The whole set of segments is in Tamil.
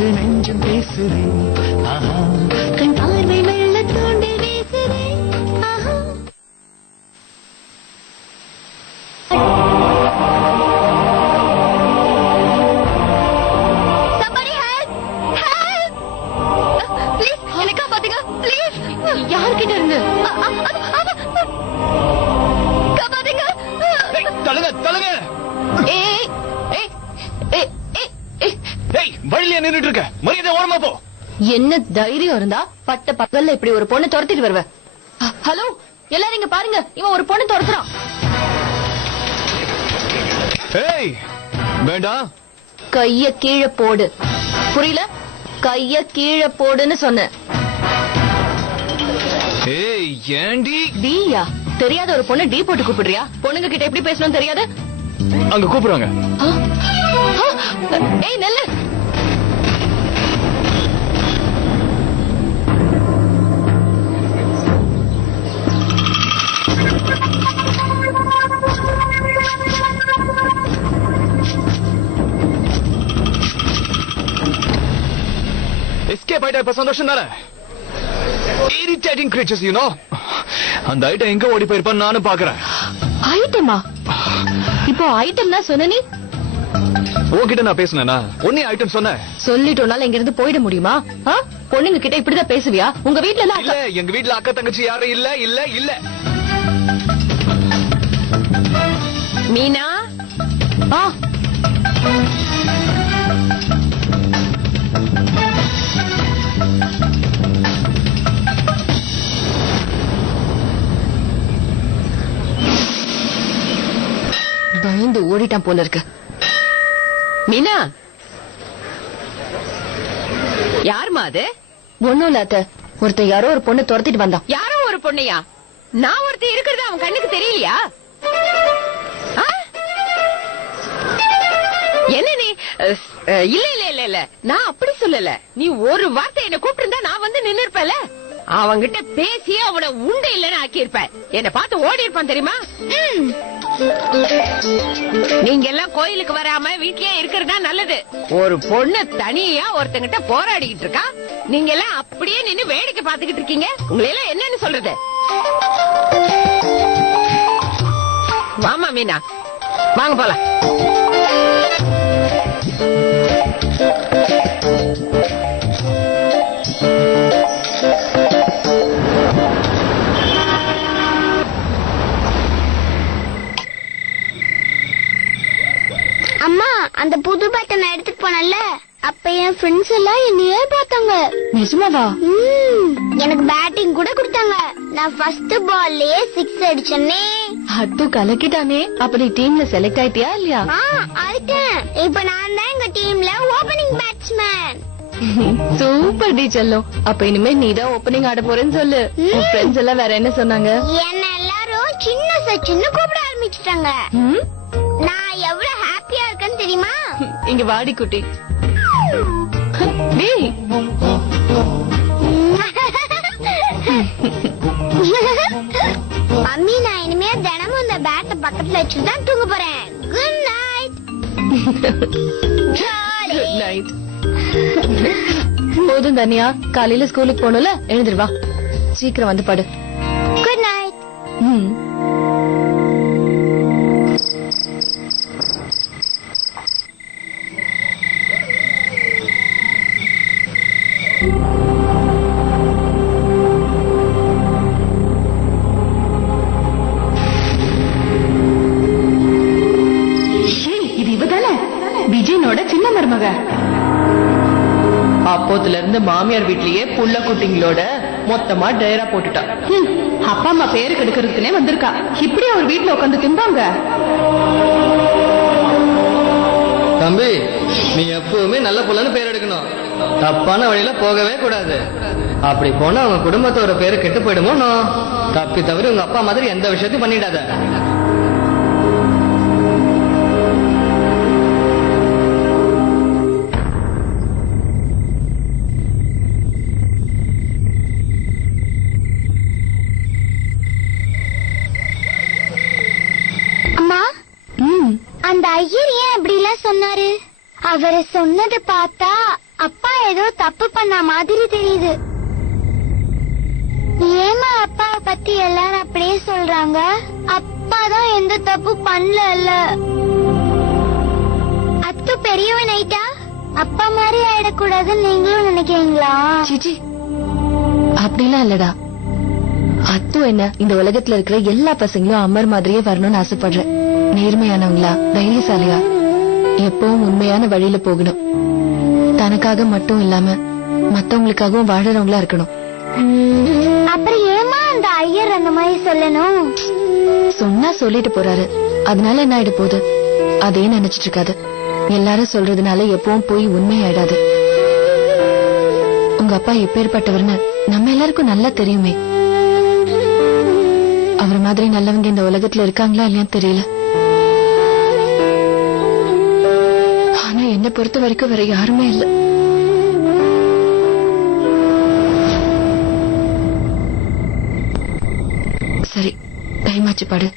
கொண்டு நெஞ்சம் பேசுறேன் கண் பார்வை வெள்ள தோண்டி வீசுறேன் யார்கிட்ட இருந்து வழியில நின்னுட்டு இருக்க மரியாதை ஓரமா போ. என்ன தைரியம் இருந்தா பட்ட பகல்ல இப்படி ஒரு பொண்ணு துரத்திட்டு வருவ? ஹலோ எல்லாரும் இங்க பாருங்க, இவன் ஒரு பொண்ணு துரத்துறான். வேண்டாம், கைய கீழே போடு. புரியல? கைய கீழே போடுன்னு சொன்ன. ஏண்டி டீயா? தெரியாத ஒரு பொண்ணு டீ போட்டு கூப்பிடுறியா? பொண்ணுங்க கிட்ட எப்படி பேசணும் தெரியாது? அங்க கூப்பிடுறாங்க. ஏய் நெல்லு. எஸ்கேப் ஆயிட்டா இப்ப சந்தோஷம் தானே? Irritating creatures you know. அந்த ஐட்டம் எங்க ஓடி போயிருப்பான்னு நானும் பாக்குறேன். ஐட்டமா? இப்போ ஐட்டம் தான் சொன்ன நீ? உன்கிட்ட நான் பேசுனேனா? ஒன்னே ஐட்டம் சொன்ன. சொல்லிட்டோனால இங்க இருந்து போயிட முடியுமா? பொண்ணுங்க கிட்ட இப்படிதான் பேசுவியா? உங்க வீட்டுல எல்லாம் இல்ல, எங்க வீட்டுல அக்கா தங்கச்சி யாரும் இல்ல. இல்ல இல்ல மீனா. பயந்து ஓடிட்டான் போல இருக்கு. மீனா, யாருமா அது? ஒண்ணும் இல்ல அத்தை, ஒருத்தர் யாரோ ஒரு பொண்ணு துரத்திட்டு வந்தான். யாரோ ஒரு பொண்ணையா? நான் ஒருத்தர் இருக்கிறது அவன் கண்ணுக்கு தெரியலையா? என்ன நீ? இல்ல இல்ல இல்ல இல்ல, நான் அப்படி சொல்லல. நீ ஒரு வார்த்தை என்ன கூப்பிட்டு இருந்தா நான் வந்து நின்னு இருப்பேல. அவங்கிட்ட பேசி அவனை உண்டு இல்லன்னு ஆக்கியிருப்பேன். என்ன பார்த்து ஓடி இருப்பான் தெரியுமா? நீங்க எல்லாம் கோயிலுக்கு வராம வீட்லயே இருக்கிறதா நல்லது. ஒரு பொண்ணு தனியா ஒருத்தங்கிட்ட போராடிக்கிட்டு இருக்கா, நீங்க எல்லாம் அப்படியே நின்னு வேடிக்கை பாத்துக்கிட்டு இருக்கீங்க. உங்களை எல்லாம் என்னன்னு சொல்றது? வாமா மீனா, வாங்க போலாம். அம்மா, அந்த புது பேட்டை நான் எடுத்துட்டு போனேன்ல, அப்ப என் ஃப்ரெண்ட்ஸ் எல்லாம் என்னையே பார்த்தாங்க. நிஜமாவா? எனக்கு பேட்டிங் கூட கொடுத்தாங்க. நான் ஃபர்ஸ்ட் பால்லயே 6 அடிச்சேனே. அத்து கலக்கிட்டானே. அப்ப நீ டீம்ல செலக்ட் ஆயிட்டியா இல்லையா? ஆயிட்டேன். இப்ப நான் தான் எங்க டீம்ல ஓபனிங் பேட்ஸ்மேன். சூப்பர் டி செல்லம். அப்ப இனிமே நீ தான் ஓபனிங் ஆட போறேன்னு சொல்லு. உன் ஃப்ரெண்ட்ஸ் எல்லாம் வேற என்ன சொன்னாங்க? என்ன எல்லாரும் சின்ன சச்சின்னு கூப்பிட ஆரம்பிச்சிட்டாங்க. நான் எவ்வளவு ஹாப்பியா இருக்கேன்னு தெரியுமா? இங்க வாடி குட்டி. டேய் மம்மி, நான் இனிமே தினமும் இந்த பேட்டை பக்கத்துல வச்சுட்டு தான் தூங்க போறேன். Good night. Good night. போதும் தனியா, காலையில ஸ்கூலுக்கு போகணும்ல, எழுந்திருவா. சீக்கிரம் வந்து படு. Good night. இது இவதானே விஜயனோட சின்ன மருமக. அப்போத்துல இருந்து மாமியார் வீட்லயே புள்ள குட்டிங்களோட மொத்தமா டயரா போட்டுட்டா. அப்பா அம்மா பேரு கெடுக்கிறதுக்குனே வந்திருக்கா. இப்படி ஒரு வீட்டுல உட்காந்து திம்பாங்க. தம்பி, நீ எப்பவுமே நல்ல புள்ளன்னு பேர் எடுக்கணும். தப்பான வழியில போகவே கூடாது. அப்படி போனா அவங்க குடும்பத்தோட பேரு கெட்டு போயிடுமோ. தப்பி தவிர உங்க அப்பா மாதிரி எந்த விஷயத்தையும் பண்ணிடாத. அந்த ஐயர் ஏன் அப்படி எல்லாம் சொன்னாரு? அவரை சொன்னதை பார்த்தா அப்பா தப்பு பண்ண மாதிரி தெரியுது. ஏமா அப்பாவை பத்தி எல்லாரும் அப்படியே சொல்றாங்க? அப்பா தான் எந்த தப்பு பண்ணல. அத்து பெரியவன் ஆயிட்டா அப்பா மாதிரி ஆயிடக்கூடாதுன்னு நீங்களும் நினைக்கிறீங்களா? சிச்சி, அப்படிலாம் இல்லடா. அத்து என்ன, இந்த உலகத்துல இருக்கிற எல்லா பசங்களும் அமர் மாதிரியே வரணும்னு ஆசைப்படுறேன். நேர்மையானவங்களா, தைரியசாலியா, எப்பவும் உண்மையான வழியில போகணும். தனக்காக மட்டும் இல்லாம மத்தவங்களுக்காகவும் வாழறவங்களா இருக்கணும். அப்புறம் ஏமா அந்த ஐயர் அந்த மாதிரி சொல்லணும்? சொன்னா சொல்லிட்டு போறாரு, அதனால என்ன ஆயிட போகுது? அதே நினைச்சிட்டு இருக்காது. எல்லாரும் சொல்றதுனால எப்பவும் போய் உண்மையாயிடாது. உங்க அப்பா எப்பேற்பட்டவர்னு நம்ம எல்லாருக்கும் நல்லா தெரியுமே. அவர் மாதிரி நல்லவங்க இந்த உலகத்துல இருக்காங்களா இல்லையான்னு தெரியல. ஆனா என்னை பொறுத்த வரைக்கும் வேற யாருமே இல்ல. சரி, டைம் ஆச்சு, பாடு.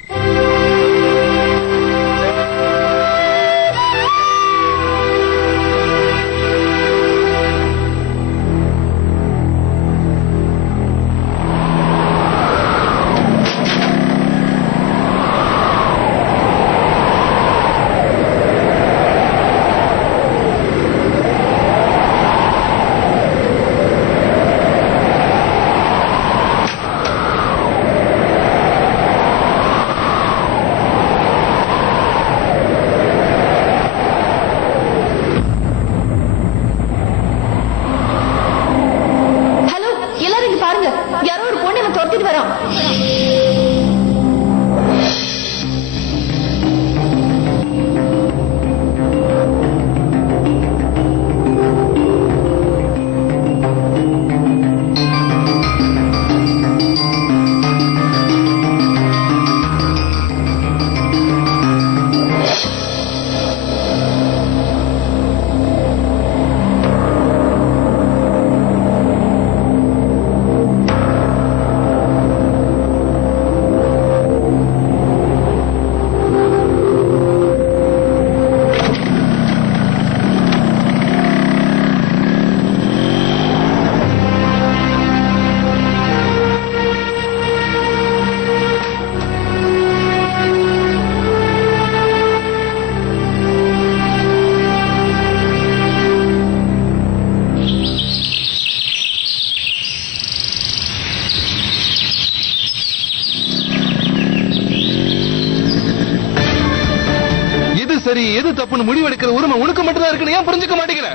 சரி எது தப்புன்னு முடிவெடுக்கிற உரிமை உனக்கு மட்டும்தான் இருக்குன்னு ஏன் புரிஞ்சுக்க மாட்டேங்கிற?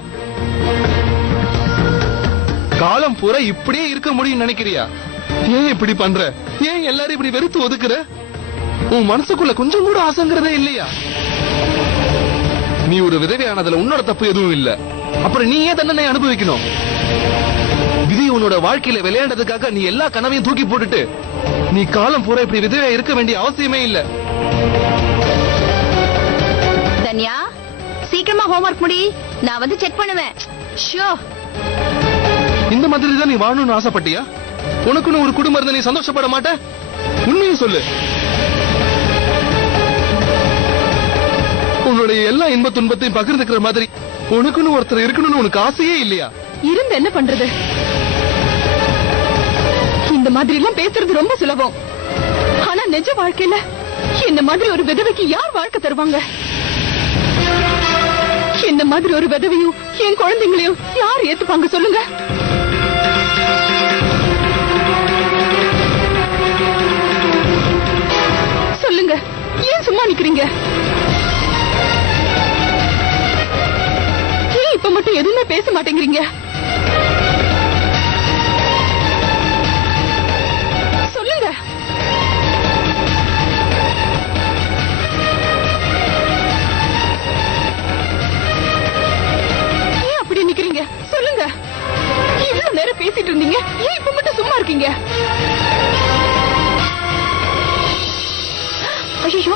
காலம் பூரா இப்படியே இருக்க முடியும் நினைக்கிறியா? ஏன் இப்படி பண்ற? ஏன் எல்லாரும் இப்படி வெறுத்து ஒதுக்குற? உன் மனசுக்குள்ள கொஞ்சம் கூட ஆசைங்கிறதே இல்லையா? நீ ஒரு விதவையானதுல உன்னோட தப்பு எதுவும் இல்ல. அப்புறம் நீ ஏன் தண்டனை அனுபவிக்கணும்? விதி உன்னோட வாழ்க்கையில விளையாண்டதுக்காக நீ எல்லா கனவையும் தூக்கி போட்டுட்டு நீ காலம் பூரா இப்படி விதவையா இருக்க வேண்டிய அவசியமே இல்ல. தன்யா, சீக்கிரமா ஹோம்வொர்க் முடி, நான் வந்து செக் பண்ணுவேன். ஷோ, இந்த மாதிரி தான் நீ வாழணும்னு ஆசைப்பட்டியா? உனக்குன்னு ஒரு குடும்பம் இருந்தா நீ சந்தோஷப்பட மாட்ட? உண்மையை சொல்லு. உன்னுடைய எல்லா இன்ப துன்பத்தையும் பகிர்ந்துக்கிற மாதிரி உனக்குன்னு ஒருத்தர் இருக்கணும்னு உனக்கு ஆசையே இல்லையா? இருந்து என்ன பண்றது? இந்த மாதிரி எல்லாம் பேசுறது ரொம்ப சுலபம். ஆனா நிஜ வாழ்க்கையில இந்த மாதிரி ஒரு விதவைக்கு யார் வாழ்க்கை தருவாங்க? இந்த மாதிரி ஒரு விதவையும் என் குழந்தைங்களையும் யார் ஏத்துப்பாங்க சொல்லுங்க? சொல்லுங்க, ஏன் சும்மா நிக்கிறீங்க? ஏன் இப்ப மட்டும் எதுவுமே பேச மாட்டேங்கிறீங்க? சொல்லுங்க. ஏன் அப்படி நிக்கிறீங்க? சொல்லுங்க. இவ்வளவு நேரம் பேசிட்டு இருந்தீங்க, ஏன் இப்ப மட்டும் சும்மா இருக்கீங்க? ஐயோ,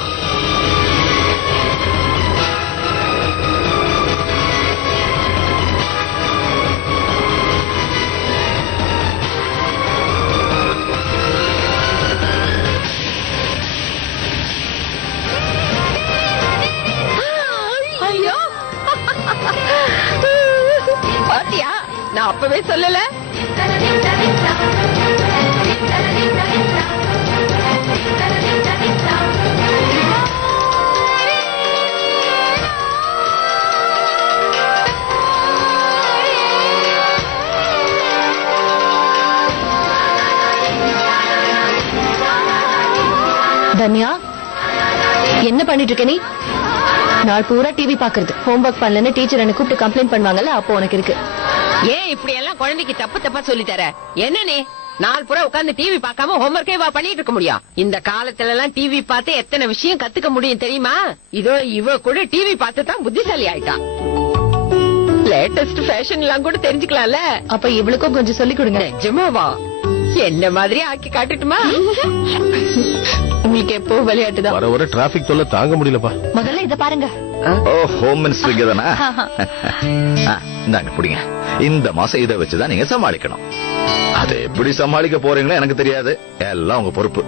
ஐயோ, பாத்தியா நான் அப்பவே சொல்லல. தன்யா, என்ன பண்ணிட்டு இருக்க நீ? நாள் பூரா டிவி பாக்குறது, ஹோம்வொர்க் பண்ணலன்னு டீச்சர் என்ன கூப்பிட்டு கம்ப்ளைண்ட் பண்ணுவாங்கல்ல, அப்போ உனக்கு இருக்கு. ஏன் இப்படி எல்லாம் குழந்தைக்கு தப்பு தப்பா சொல்லி தர? என்ன நீ நாள் பூரா உட்கார்ந்து டிவி பார்க்காம ஹோம்வொர்க்கே வா பண்ணிட்டு இருக்க முடியும்? இந்த காலத்துல எல்லாம் டிவி பார்த்து எத்தனை விஷயம் கத்துக்க முடியும் தெரியுமா? இதோ இவ கூட டிவி பார்த்து தான் புத்திசாலி ஆயிட்டா. லேட்டஸ்ட் ஃபேஷன் எல்லாம் கூட தெரிஞ்சுக்கலாம்ல. அப்ப இவளுக்கும் கொஞ்சம் சொல்லி கொடுங்க. நிஜமாவா? என்ன மாதிரி ஆக்கி காட்டுட்டுமா? உங்களுக்கு எப்போ விளையாட்டுதான். வர வர டிராபிக் தொல்லை தாங்க முடியலப்பா. முதல்ல இத பாருங்க. ஓ, ஹோம் மினிஸ்டர் இங்கதானா? இந்தாங்க புடிங்க. இந்த மாசம் இதை வச்சுதான் நீங்க சமாளிக்கணும். அதை எப்படி சமாளிக்க போறீங்களோ எனக்கு தெரியாது, எல்லாம் உங்க பொறுப்பு.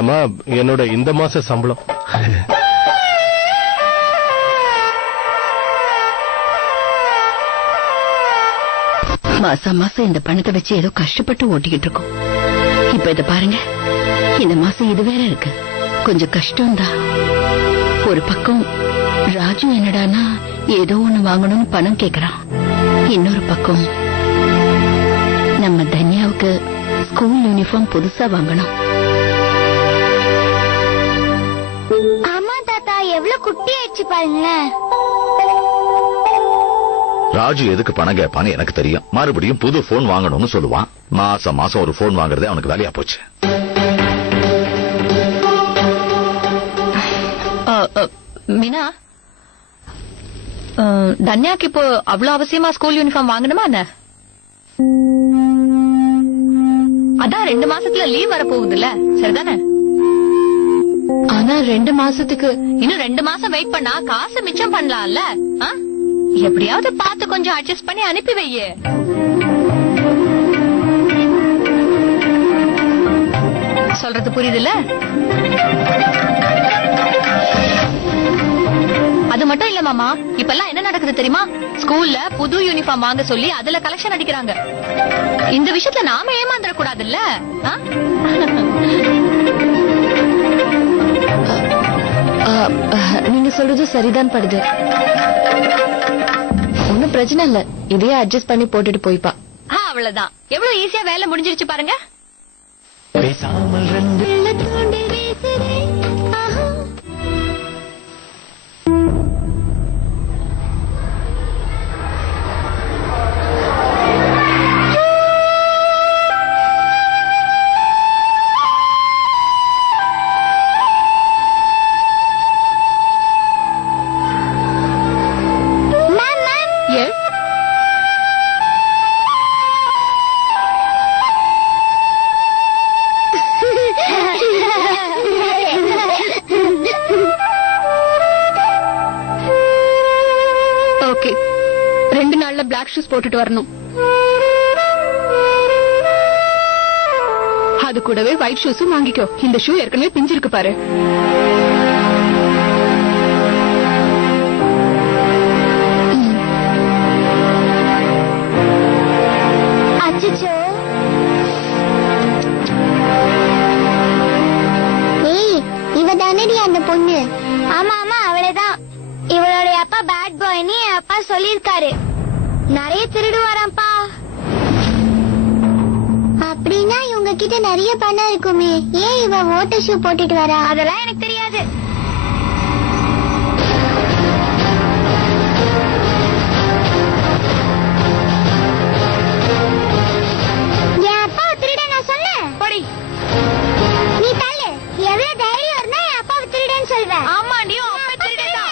அம்மா, என்னோட இந்த மாச சம்பளம். மாசம் மாசம் இந்த பணத்தை வச்சு ஏதோ கஷ்டப்பட்டு ஓட்டிக்கிட்டு இருக்கோம். இப்ப இத பாருங்க, இந்த மாசம் இது வேற இருக்கு. கொஞ்சம் கஷ்டம்தான். ஒரு பக்கம் ராஜு என்னடானா ஏதோ ஒண்ணு வாங்கணும்னு பணம் கேக்குறான். இன்னொரு பக்கம் நம்ம தன்யாவுக்கு ஸ்கூல் யூனிஃபார்ம் புதுசா வாங்கணும். ஆமா தாத்தா, எவ்வளவு குட்டி ஆயிடுச்சு பாருங்களேன். ராஜு எதுக்கு பணம் கேட்பான்னு எனக்கு தெரியும். மறுபடியும் புது போன் வாங்கணும்னு சொல்லுவான். மாசம் மாசம் ஒரு போன் வாங்குறதே அவனுக்கு வேலையா போச்சு. மீனா, தன்யாக்கு இப்போ அவ்வளவு அவசியமா ஸ்கூல் யூனிஃபார்ம் வாங்கணுமா என்ன? அதான் 2 மாசத்துல லீவ் வர போகுதுல்ல, சரிதானே? ஆனா 2 மாசத்துக்கு இன்னும் 2 மாசம் வெயிட் பண்ணா காசு மிச்சம் பண்ணலாம்ல. எப்படியாவது பார்த்து கொஞ்சம் அட்ஜஸ்ட் பண்ணி அனுப்பி வையே. சொல்றது புரியுதுல்ல? அது மட்டும் இல்ல மாமா, இப்பெல்லாம் என்ன நடக்குது தெரியுமா? ஸ்கூல்ல புது யூனிஃபார்ம் வாங்க சொல்லி அதுல கலெக்ஷன் அடிக்கிறாங்க. இந்த விஷயத்துல நாம ஏமாந்துட கூடாதுல்ல? நீங்க சொல்றது சரிதான் படுது. ஒன்னும் பிரச்சனை இல்ல, இதையே அட்ஜஸ்ட் பண்ணி போட்டுட்டு போய்ப்பா. அவ்வளவுதான். எவ்வளவு ஈஸியா வேலை முடிஞ்சிருச்சு பாருங்க. பேசாமல் ரெண்டு தூண்டி வீசுறேன். ஆஹா. ஓகே, 2 நாள்ல பிளாக் ஷூஸ் போட்டுட்டு வரணும். அது கூடவே ஒயிட் ஷூஸும் வாங்கிக்கோ. இந்த ஷூ ஏற்கனவே பிஞ்சிருக்கு பாரு. அச்சச்சோ. ஏய், இவ தானடி அந்த பொண்ணு? ஆமா ஆமா, அவளேதான். இவளுடைய அப்பா பேட் பாய்னு என் அப்பா சொல்லிருக்காரு. நிறைய திருடுவாராம்ப்பா. அப்படின்னா இவங்க கிட்ட நிறைய பணம் இருக்குமே. ஏன் இவ ஓட்ட ஷூ போட்டுட்டு வரா? அதெல்லாம் எனக்கு தெரியாது. என் அப்பா திருட நான் சொன்னேன். நீ தள்ளு. எவ்வளவு தைரியம் இருந்தா என் அப்பா திருடன்னு சொல்ற? ஆமாண்டி, அப்பா திருடா.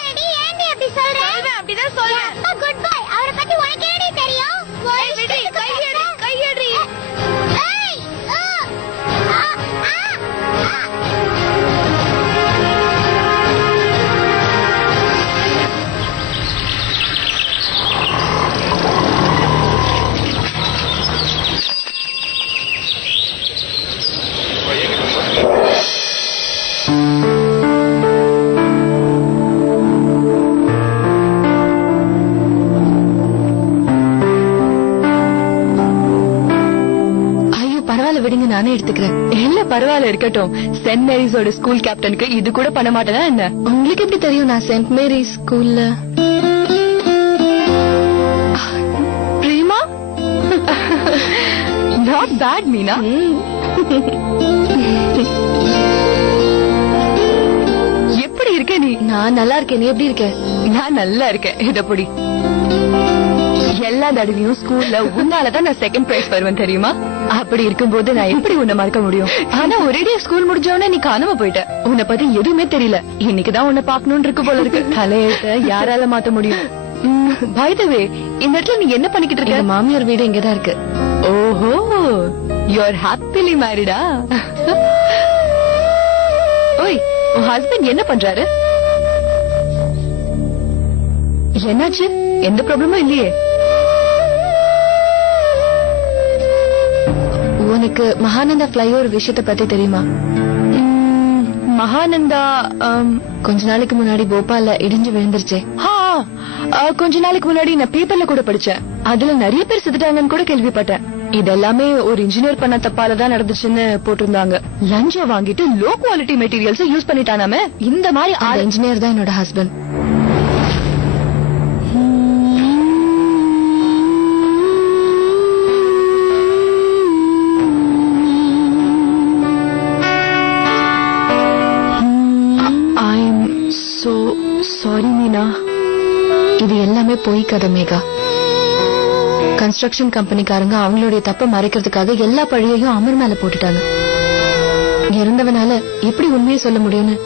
ஏன்டி அப்படி சொல்ற? அப்படிதான் சொல்றேன். அப்பா குட் பாய். அவரை பத்தி உனக்கு என்னடி தெரியும்? கையடி. ஏய், நானே எடுத்துக்கிறேன். இல்ல பரவாயில்ல இருக்கட்டும். சென்ட் மேரிஸோட ஸ்கூல் கேப்டனுக்கு இது கூட பண்ண மாட்டேனா என்ன? உங்களுக்கு எப்படி தெரியும் நான் சென்ட் மேரி ஸ்கூல்ல? Prema, not bad Meena. எப்படி இருக்க நீ? நான் நல்லா இருக்கேன். நீ எப்படி இருக்க? நான் நல்லா இருக்கேன். இதப்படி எல்லா தடவையும் ஸ்கூல்ல உன்னாலதான் நான் செகண்ட் பிரைஸ் வருவேன் தெரியுமா? அப்படி இருக்கும்போது நான் எப்படி உன்னை மறக்க முடியும்? ஆனா ஒரேடியா ஸ்கூல் முடிஞ்சவொடனே நீ காணாம போயிட்ட. உன்னை பத்தி எதுவுமே தெரியல. இன்னைக்குதான் உன்னை பாக்கணும்னு இருக்கு போல இருக்கு. தலையெழுத்த யாரால மாத்த முடியும்? பை தி வே, இந்த இடத்துல நீ என்ன பண்ணிக்கிட்டு இருக்க? எங்க மாமியார் வீடு இங்கதான் இருக்கு. ஓஹோ, யூ ஆர் ஹாப்பிலி மேரிடா? ஓய், உன் ஹஸ்பண்ட் என்ன பண்றாரு? என்னாச்சு? எந்த ப்ராப்ளமும் இல்லையே? உனக்கு மகானந்தா ஃபிளைஓவர் விஷயத்தை பத்தி தெரியுமா? மகானந்தா கொஞ்ச நாளைக்கு முன்னாடி போபால்ல இடிஞ்சு விழுந்துருச்சே. கொஞ்ச நாளைக்கு முன்னாடி நான் பேப்பர்ல கூட படிச்சேன். அதுல நிறைய பேர் செத்துட்டாங்கன்னு கூட கேள்விப்பட்டேன். இதெல்லாமே ஒரு இன்ஜினியர் பண்ண தப்பால தான் நடந்துச்சுன்னு போட்டிருந்தாங்க. லஞ்சம் வாங்கிட்டு லோ குவாலிட்டி மெட்டீரியல்ஸ் யூஸ் பண்ணிட்டானாமே. இந்த மாதிரி இன்ஜினியர் தான் என்னோட ஹஸ்பண்ட். சாரி மீனா. இது எல்லாமே பொய் கதை மேகா. கன்ஸ்ட்ரக்ஷன் கம்பெனிக்காரங்க அவங்களுடைய தப்ப மறைக்கிறதுக்காக எல்லா பழியையும் அமர் மேல போட்டுட்டாங்க. இறந்தவனால எப்படி உண்மையை சொல்ல முடியும்னு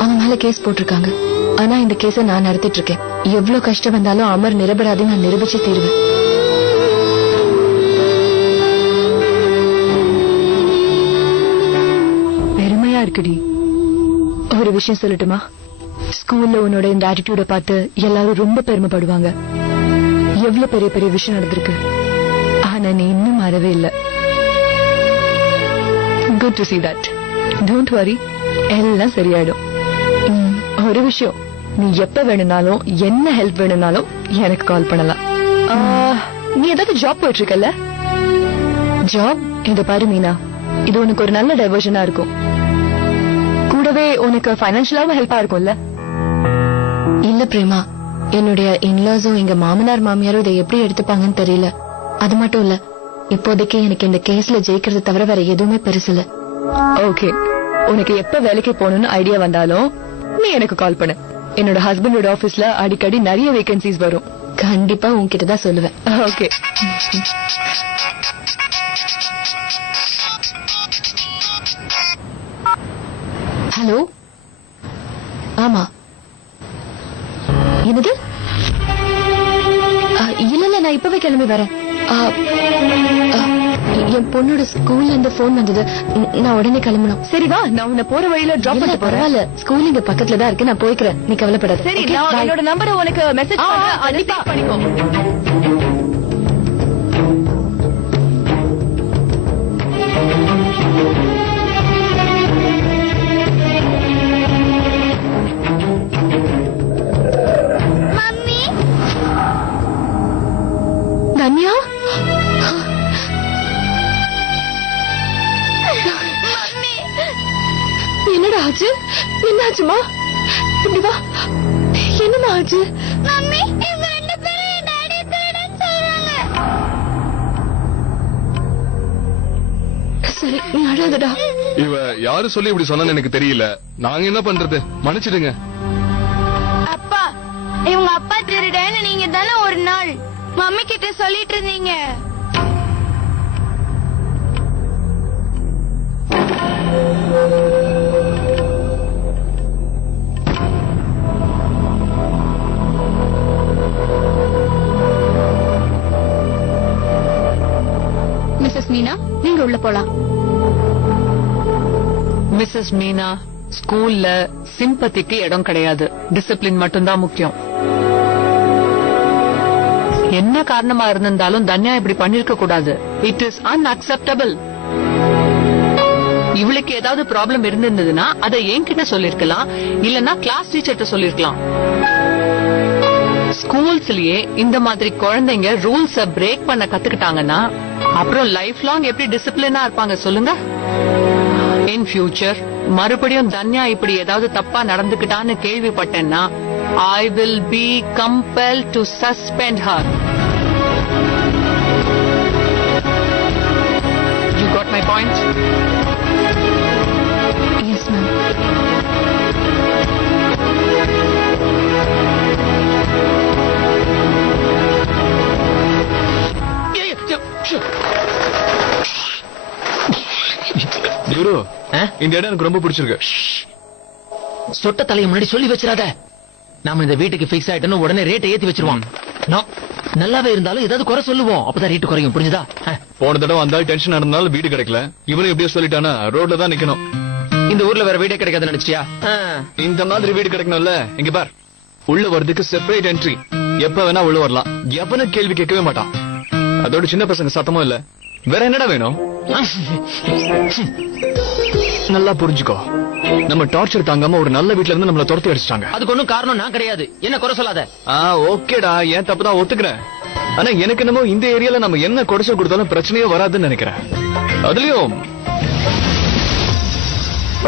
அவன் மேல கேஸ் போட்டிருக்காங்க. ஆனா இந்த கேஸ நான் நடத்திட்டு இருக்கேன். எவ்வளவு கஷ்டம் வந்தாலும் அமர் நிரபராதி நான் நிரூபிச்சு தீருவேன். பெருமையா இருக்குடி. ஒரு விஷயம் சொல்லட்டுமா? ஸ்கூல்ல உன்னோட இந்த ஆட்டிடியூட பார்த்து எல்லாரும் ரொம்ப பெருமைப்படுவாங்க. எவ்வளவு பெரிய பெரிய விஷயம் நடந்திருக்கு. ஆனா நீ இன்னும் மாறவே இல்ல. Good to see that. Don't worry, எல்லாம் சரியாயிடும். ஒரு விஷயம், நீ எப்ப வேணும்னாலும் என்ன ஹெல்ப் வேணும்னாலும் எனக்கு கால் பண்ணலாம். நீ ஏதாவது ஜாப் போயிட்டு இருக்கல? ஜாப்? இத பாரு மீனா, இது உனக்கு ஒரு நல்ல டைவர்ஷனா இருக்கும். கூடவே உனக்கு பைனான்சியலாவும் ஹெல்ப்பா இருக்கும்ல? இல்ல பிரேமா, என்னுடைய இன்லாஸும் எங்க மாமனார் மாமியாரும் இதை எப்படி எடுத்துப்பாங்கன்னு தெரியல. அது மட்டும் இல்ல, இப்போதைக்கு எனக்கு இந்த கேஸ்ல ஜெயிக்கிறது தவிர வேற எதுவுமே பெருசு இல்ல. ஓகே, உனக்கு எப்ப வேலைக்கு போகணும்னு ஐடியா வந்தாலும் நீ எனக்கு கால் பண்ணு. என்னோட ஹஸ்பண்டோட ஆபீஸ்ல அடிக்கடி நிறைய வேகன்சிஸ் வரும். கண்டிப்பா உன்கிட்ட தான் சொல்லுவேன். ஓகே. ஹலோ. ஆமா. என்னது? இல்ல இல்ல, நான் இப்பவே கிளம்பி வரேன். என் பொண்ணோட ஸ்கூல்ல இருந்து போன் வந்தது. நான் உடனே கிளம்பணும். சரி வா, நான் உன்னை போற வழியில டிராப் பண்ண போறேன். பரவாயில்ல, ஸ்கூல் இங்க பக்கத்துல தான் இருக்கு. நான் போய்க்கிறேன், நீ கவலைப்படாத. சரி, நான் என்னோட நம்பரை உனக்கு மெசேஜ் பண்றேன். கண்டிப்பா பண்ணிக்கோ. தன்யா, என்னடா ஆச்சு? என்னாச்சுமா? இப்படி வா. என்னமா ஆச்சு? மம்மி, இவங்க ரெண்டு பேரும் என் டாடி திருடன்னு சொல்றாங்க. சரி, நீ அழாதடா. இவ யாரு சொல்லி இப்படி சொன்னு எனக்கு தெரியல. நாங்க என்ன பண்றது? மன்னிச்சிடுங்க. அப்பா, இவங்க அப்பா திருடன்னு நீங்க தானே ஒரு நாள் மம்மி கிட்ட சொல்லிட்டு இருந்தீங்க. மிஸ்ஸஸ் மீனா, நீங்க உள்ள போலாம். மிஸ்ஸஸ் மீனா, ஸ்கூல்ல சிம்பத்திக்கு இடம் கிடையாது. டிசிப்ளின் மட்டும்தான் முக்கியம். என்ன காரணமா இருந்தாலும் தன்யா இப்படி பண்ணிருக்க கூடாது. It is unacceptable. இவளுக்கு ஏதாவது ப்ராப்ளம் இருந்திருந்ததுன்னா அதை என்கிட்ட சொல்லிருக்கலாம், இல்லன்னா கிளாஸ் டீச்சர்கிட்ட சொல்லிருக்கலாம். ஸ்கூல்ஸ்லயே இந்த மாதிரி குழந்தைங்க ரூல்ஸ பிரேக் பண்ண கத்துக்கிட்டாங்கன்னா அப்புறம் லைஃப் லாங் எப்படி டிசிப்ளினா இருப்பாங்க சொல்லுங்க? இன் ஃபியூச்சர் மறுபடியும் தன்யா இப்படி ஏதாவது தப்பா நடந்துக்கிட்டான்னு கேள்விப்பட்டேன்னா I will be compelled to suspend her. You got my point? Yes ma'am. குரு, இந்த இடம் எனக்கு ரொம்ப பிடிச்சிருக்கு. சொட்ட தலையை முன்னாடி சொல்லி வச்சிடாத. நாம இந்த வீட்டுக்கு பிக்ஸ் ஆயிட்டோம், உடனே ரேட்டை ஏத்தி வச்சிருவோம். நல்லாவே இருந்தாலும் ஏதாவது குறை சொல்லுவோம், அப்பதான் ரேட்டு குறையும். புரிஞ்சுதா? போன தடவை வந்தாலும் டென்ஷன் நடந்தாலும் வீடு கிடைக்கல. இவனும் எப்படியோ சொல்லிட்டானா ரோட்ல தான் நிக்கணும். இந்த ஊர்ல வேற வீடே கிடைக்காது நினைச்சியா? இந்த மாதிரி வீடு கிடைக்கணும்ல. இங்க பார், உள்ள வரதுக்கு செப்பரேட் என்ட்ரி. எப்ப வேணா உள்ள வரலாம். எவன கேள்வி கேட்கவே மாட்டான். அதோட சின்ன பசங்க சத்தமும் இல்ல. வேற என்னடா வேணும்? நல்லா புரிஞ்சுக்கோ, நம்ம டார்ச்சர் தாங்காம ஒரு நல்ல வீட்ல இருந்து நம்மள துரத்தி அடிச்சிட்டாங்க. அதுக்கு ஒண்ணும் காரணம் நான் கிடையாது. என்ன குறை சொல்லாத. ஓகேடா, ஏன் தப்பு தான் ஒத்துக்கிறேன். ஆனா எனக்கு என்னமோ இந்த ஏரியால நம்ம என்ன குறைச்சல் கொடுத்தாலும் பிரச்சனையே வராதுன்னு நினைக்கிறேன். அதுலயும்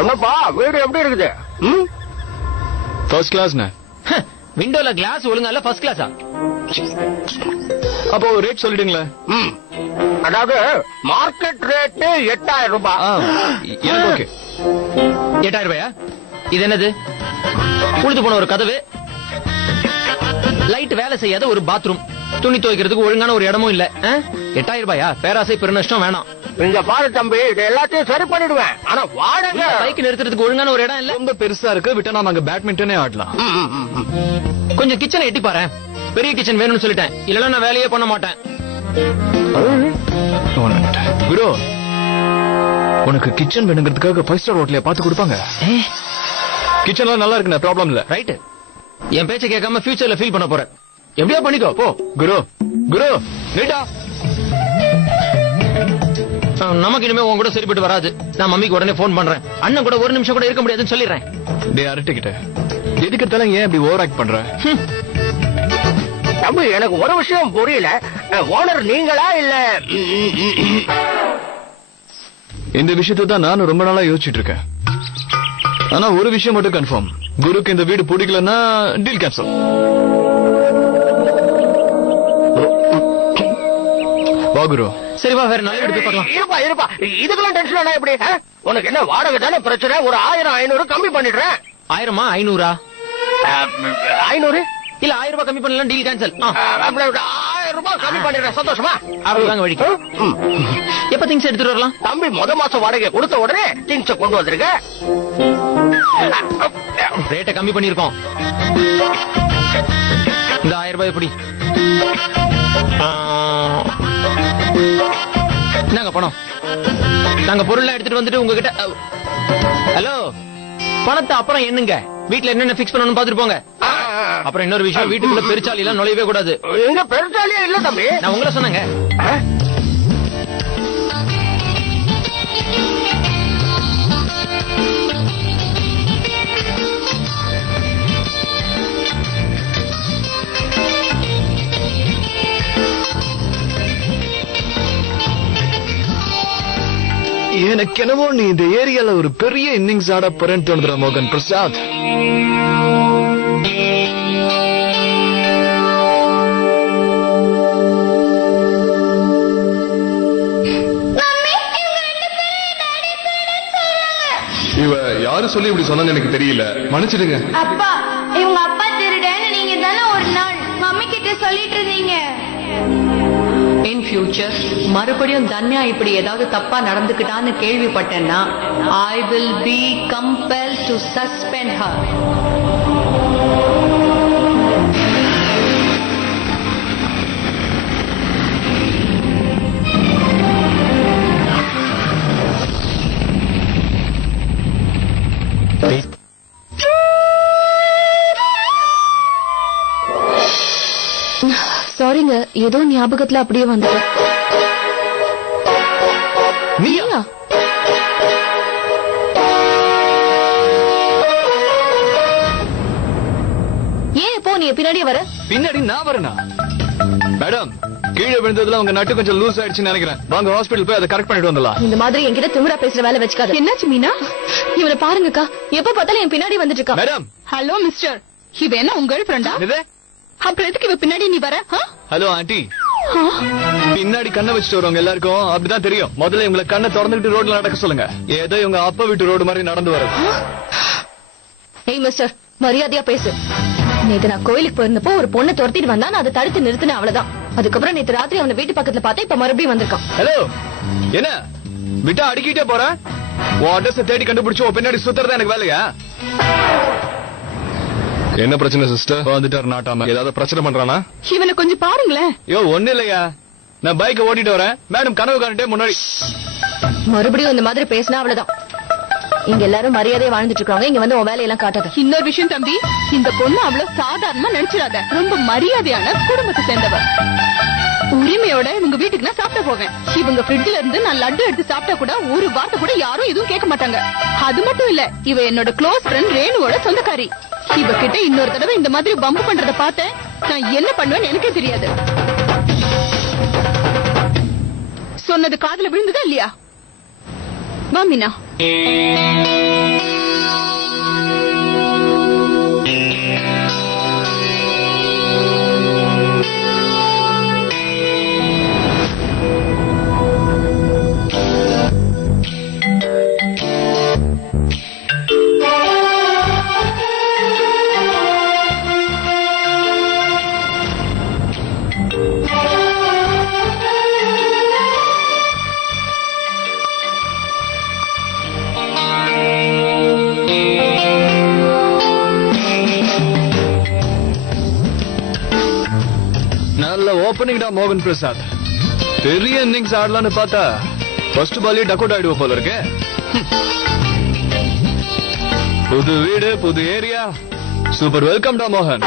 என்னப்பா வீடு எப்படி இருக்குது? ஃபர்ஸ்ட் கிளாஸ்ண்ணே. விண்டோல கிளாஸ் ஒழுங்கா இல்ல, ஃபர்ஸ்ட் கிளாஸா? அப்போ ரேட் சொல்லிடுங்களேன். அதாவது மார்க்கெட் ரேட் 8000 ரூபாய். எனக்கு ஓகே. 8000 ரூபாயா? இது என்னது? உழுது போன ஒரு கதவு, லைட் வேலை செய்யாத ஒரு பாத்ரூம், துணி துவைக்கிறதுக்கு ஒழுங்கான ஒரு இடமும் இல்ல. 8000 ரூபாயா? பேராசை பெருநஷ்டம் வேணாம். இங்க பாரு தம்பி, இது எல்லாத்தையும் சரி பண்ணிடுவேன். ஆனா வாடகை. பைக் நிறுத்துறதுக்கு ஒழுங்கான ஒரு இடம் இல்ல. ரொம்ப பெருசா இருக்கு. விட்டா நாம அங்க பேட்மிண்டனே ஆடலாம். கொஞ்சம் கிச்சனை எட்டி பாரு. பெரிய கிச்சன் வேணும்னு சொல்லிட்டேன், இல்லன்னா நான் வேலையே பண்ண மாட்டேன். குரு, உனக்கு கிச்சன் வேணுங்கிறதுக்காக 5 ஸ்டார் ஹோட்டலைய பார்த்து கொடுப்பாங்க. கிச்சன்லாம் நல்லா இருக்குண்ணே, ப்ராப்ளம் இல்ல. ரைட். என் பேச்சை கேட்காம ஃபியூச்சர்ல ஃபீல் பண்ண போறேன். எப்படியோ பண்ணிக்கோ போ. குரு குரு ரைட்டா. நமக்கு இனிமே உன் கூட சரிப்பட்டு வராது. நான் மம்மிக்கு உடனே போன் பண்றேன். அண்ணன் கூட ஒரு நிமிஷம் கூட இருக்க முடியாதுன்னு சொல்லிடுறேன். டேய் அரட்டிக்கிட்ட எதுக்கு தல ஏன் இப்படி ஓவர் ஆக்ட் பண்ற? தம்பி, எனக்கு ஒரு விஷயம் புரியல. ஓனர் நீங்களா இல்ல? இந்த விஷயத்தை தான் நானும் ரொம்ப நாளா யோசிச்சுட்டு இருக்கேன். ஆனா ஒரு விஷயம் மட்டும் கன்ஃபார்ம், குருக்கு இந்த வீடு பிடிக்கலன்னா டீல் கேன்சல். வா குரு. சரி வா, வேற நல்ல வீடு போய் பார்க்கலாம். இருப்பா இருப்பா, இதுக்கெல்லாம் டென்ஷன் எப்படி? உனக்கு என்ன வாடகை தானே பிரச்சனை? ஒரு 1000-500 கம்மி பண்ணிடுறேன். 1000 500? 500 இல்ல 1000 ரூபாய் கம்மி பண்ணலாம், டீல் கேன்சல். 1000 ரூபாய் கம்மி பண்ணிடுறேன். சந்தோஷமா? அப்படிதாங்க வழிக்கு. எப்ப திங்ஸ் எடுத்துட்டு வரலாம்? தம்பி, மாசம் வாடகை கொடுத்த உடனே திங்ஸ் கொண்டு வந்திருக்க. ரேட்டை கம்மி பண்ணிருக்கோம். இந்த 1000 ரூபாய் எப்படி? நாங்க பணம், நாங்க பொருள் எடுத்துட்டு வந்துட்டு உங்ககிட்ட. ஹலோ, பணத்தை அப்புறம் என்னங்க, வீட்டுல என்னென்ன பிக்ஸ் பண்ணணும் பாத்துட்டு போங்க. அப்புறம் இன்னொரு விஷயம், வீட்டுக்குள்ள பெருச்சாலி எல்லாம் நுழையவே கூடாது. எங்க பெருச்சாலியே இல்ல தம்பி. நான் உங்களை சொன்னேங்க. எனக்கு என்னவோ நீ இந்த ஏரியால ஒரு பெரிய இன்னிங்ஸ் ஆட போறேன்னு தோணுதுடா மோகன் பிரசாத். இவ யாரு சொல்லி இப்படி சொன்னான்னு எனக்கு தெரியல, மன்னிச்சிடுங்க. அப்பா, இவங்க அப்பா திருடன்னு நீங்க தானே ஒரு நாள் மம்மி கிட்ட சொல்லிட்டு இருந்தீங்க. இன் ஃபியூச்சர் மறுபடியும் தன்யா இப்படி ஏதாவது தப்பா நடந்துக்கிட்டான்னு கேள்விப்பட்டேன்னா I will be compelled to suspend her. சாரிங்க, ஏதோ ஞாபகத்துல அப்படியே வந்துட்டு. நீயா? ஏன் இப்போ நீ பின்னாடியே வர? பின்னாடி நான் வரேனா? மேடம் கீழே விழுந்ததுல உங்க நட்டு கொஞ்சம் லூஸ் ஆயிடுச்சுன்னு நினைக்கிறேன். வாங்க ஹாஸ்பிடல் போய் அதை கரெக்ட் பண்ணிட்டு வந்துடலாம். இந்த மாதிரி என்கிட்ட திமிரா பேசுற வேலை வச்சுக்காத. என்னாச்சு மீனா? இவனை பாருங்கக்கா, எப்ப பார்த்தாலும் என் பின்னாடி வந்துட்டு இருக்கா. மேடம் ஹலோ மிஸ்டர், இவ என்ன உங்க கேர்ள் ஃப்ரெண்டா? அப்புறம் எதுக்கு இவ பின்னாடி நீ வர? ஹலோ ஆண்டி, பின்னாடி கண்ணை வச்சுட்டு வரவங்க எல்லாருக்கும் அப்படிதான் தெரியும். முதல்ல இவங்களை கண்ணை திறந்துட்டு ரோட்ல நடக்க சொல்லுங்க. ஏதோ இவங்க அப்பா வீட்டு ரோடு மாதிரி நடந்து வரும். ஏய் மிஸ்டர், மரியாதையா பேசு. நேத்து நான் கோயிலுக்கு போயிருந்தப்போ ஒரு பொண்ணை துரத்திட்டு வந்தா, நான் அதை தடுத்து நிறுத்தினேன், அவ்வளவுதான். அதுக்கப்புறம் நேத்து ராத்திரி அவனை வீட்டு பக்கத்துல பார்த்தா இப்ப மறுபடியும் வந்திருக்கான். ஹலோ, என்ன விட்டா அடிக்கிட்டே போற? உன் அட்ரஸ் தேடி கண்டுபிடிச்சு உன் பின்னாடி சுத்துறதா எனக்கு வேலையா? என்ன பிரச்சனை சிஸ்டர்? வந்துட்டாரு நாட்டாம ஏதாவது பிரச்சனை பண்றானா? இவனை கொஞ்சம் பாருங்களேன். யோ ஒண்ணு இல்லையா, நான் பைக்க ஓட்டிட்டு வரேன், மேடம் கனவு காணிட்டே முன்னாடி. மறுபடியும் இந்த மாதிரி பேசினா அவ்வளவுதான். இங்க எல்லாரும் மரியாதையா வாழ்ந்துட்டு இருக்காங்க, இங்க வந்து உன் வேலையெல்லாம் காட்டாத. இன்னொரு விஷயம் தம்பி, இந்த பொண்ணு அவ்வளவு சாதாரணமா நினைச்சிடாத. ரொம்ப மரியாதையான குடும்பத்தை சேர்ந்தவ. உரிமையோட இவங்க வீட்டுக்கு நான் சாப்பிட போவேன். இவங்க ஃப்ரிட்ஜ்ல இருந்து நான் லட்டு எடுத்து சாப்பிட்டா கூட ஒரு வார்த்தை கூட யாரும் எதுவும் கேட்க மாட்டாங்க. அது மட்டும் இல்ல, இவ என்னோட க்ளோஸ் ஃப்ரெண்ட் ரேணுவோட சொந்தக்காரி. இவகிட்ட இன்னொரு தடவை இந்த மாதிரி பம்பு பண்றத பார்த்தேன், நான் என்ன பண்ணுவேன்னு எனக்கே தெரியாது. சொன்னது காதுல விழுந்ததா இல்லையா? மாமினா நல்ல ஓபனிங் டா மோகன் பிரசாத். பெரிய இன்னிங்ஸ் ஆடலான்னு பார்த்தா ஃபர்ஸ்ட் பாலே டக் அவுட் ஆயிடுவோம் போல இருக்கு. புது வீடு, புது ஏரியா, சூப்பர் வெல்கம் டா மோகன்.